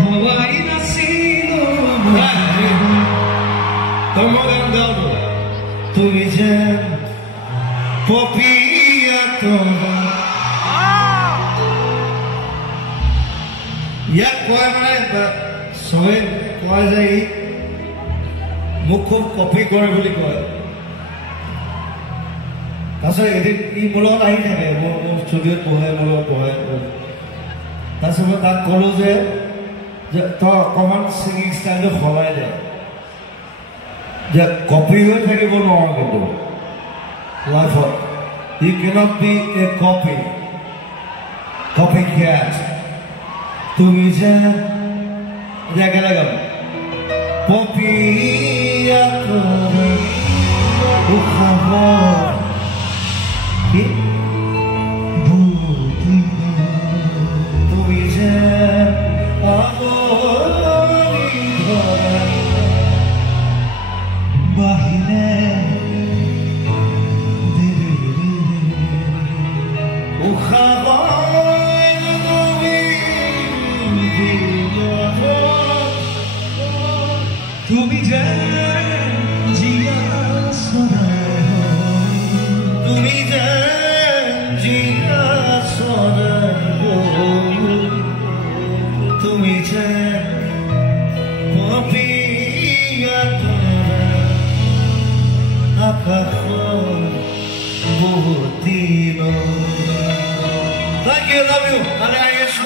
ভবাই নাছিলো তোমাৰ গান গাও তুমি যে পপিয়া তোমাৰ ইয়াক কয় মানে চবে কয় যে মোক খুব কপি কৰে বুলি কয় তাৰপিছত এদিন ই মোৰ লগত আহি থাকে মোৰ ষ্টুডিঅ'ত বহে মোৰ লগত বহে তাৰপিছত মই তাক ক'লোঁ যে তই অকণমান ছিংগিং ষ্টাইলটো সলাই দে যে কপি হৈ থাকিব নোৱাৰোঁ কিন্তু লাইফত U cannot B A copy cat তুমি যে একেলগে পপিয়া তুমি যে বাহিরে তুমি যে জিয়া তুমি যে জিয়া তুমি যে পপিয়া আকাশ বহুদিন Thank you, love you. And I am so.